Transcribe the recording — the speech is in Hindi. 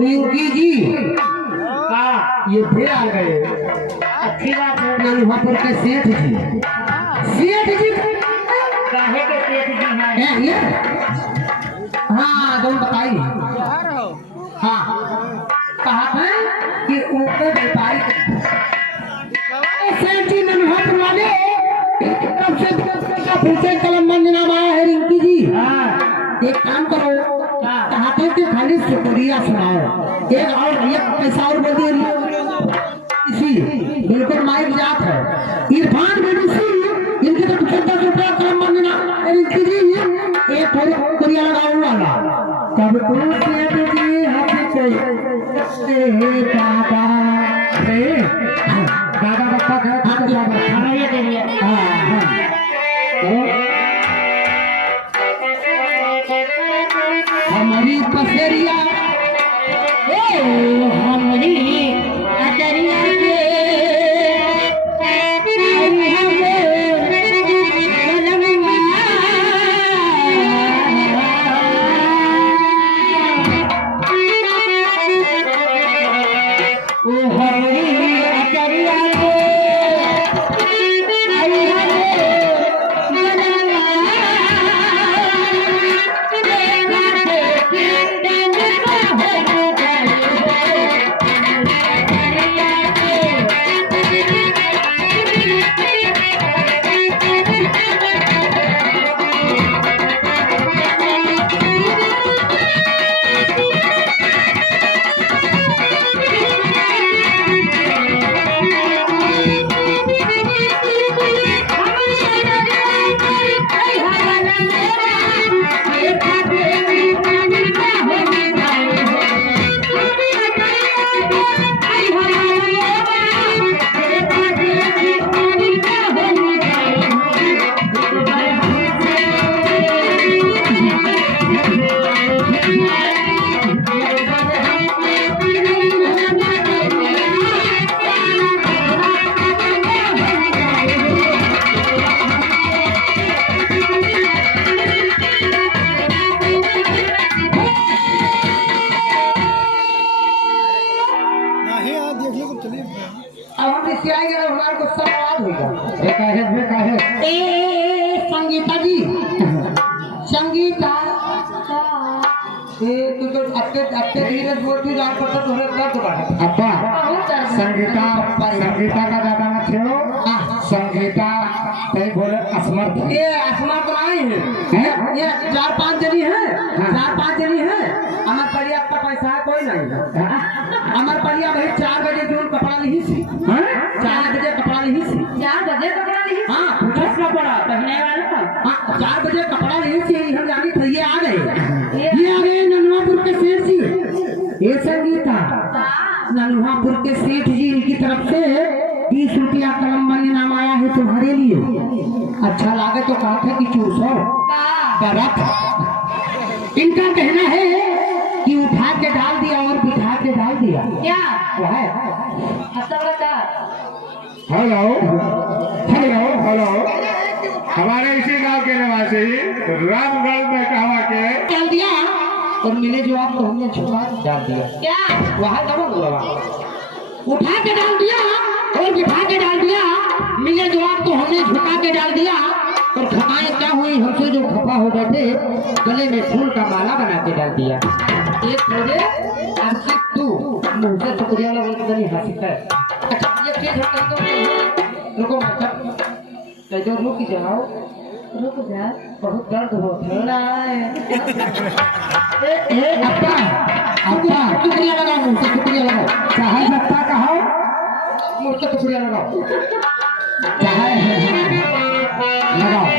रिंकी जी ये फिर आ गए। अच्छी बात है। नलवापुर के सेठ जी। सेठ जी काहे के सेठ जी हैं? ये हाँ तुम बताइए। हाँ कहा था कि ऊपर व्यापारी सेठ जी नलवापुर वाले तब से पूछे कलम मंजनामा है रिंकी जी। एक काम करो कहा था कि खाली शुक्रिया सुनाओ। एक और पैसा और बोल दिए इसी बिल्कुल माइक जात है इरफान बेडूसी इनके तो 10 रुपया कलम मंजना रिंकी जी एक थोड़ी कुरिया लगाओ वाला तब तू सेठ जी हमसे दादा रे दादा बप्पा हमें ये दे दिया। हमारी पसेरिया हमारी अचरिया के संगीता जी संगीता तू तो अत्ते धीरे बोलती जान पड़ता तुम्हें दर्द बढ़ा अब्बा संगीता संगीता का ज्यादा मत छेड़ो। संगीता कहीं बोले असमर्थ ये असमर्थ नहीं है ये 4-5 जनी है 4-5 जनी है हमार परिया का पैसा कोई नहीं है हमार परिया भाई 4 बजे जो कपड़ा नहीं सी 4 बजे कपड़ा नहीं सी 4 बजे कपड़ा नहीं। हाँ पूछना पड़ा पहने वाले का 4 बजे कपड़ा नहीं सी हम जानी थे ये आ गए नलवापुर के सेठ जी। ये संगीता नलवापुर के सेठ जी की तरफ से 20 रुपया कलम मंजनामा आया है तुम्हारे लिए। अच्छा लागे तो कहा था कि चूसो रख। इनका कहना है कि उठा के डाल दिया और बिठा के डाल दिया। क्या है हेलो हेलो हेलो हमारे इसी गांव के निवासी रामगढ़ में कहवा के डाल दिया और मिले जो आपको हमने छुपा डाल दिया। क्या वहाँ दबा उठा के डाल दिया और बिठा के डाल दिया। मिले जो आपको हमने झुका के डाल दिया और खपाएं क्या हुई हमसे जो खपा हो बैठे गले में फूल का माला बना के डाल दिया। एक मुझे आपकी तू मुझे शुक्रिया लगा हंसी है। अच्छा ये चीज रुको मतलब तो रुक जाओ रुक जा बहुत दर्द हो रहा है। अब्बा अब्बा शुक्रिया लगाओ मुझसे शुक्रिया लगाओ चाहे सत्ता कहो मुझसे शुक्रिया लगाओ चाहे लगाओ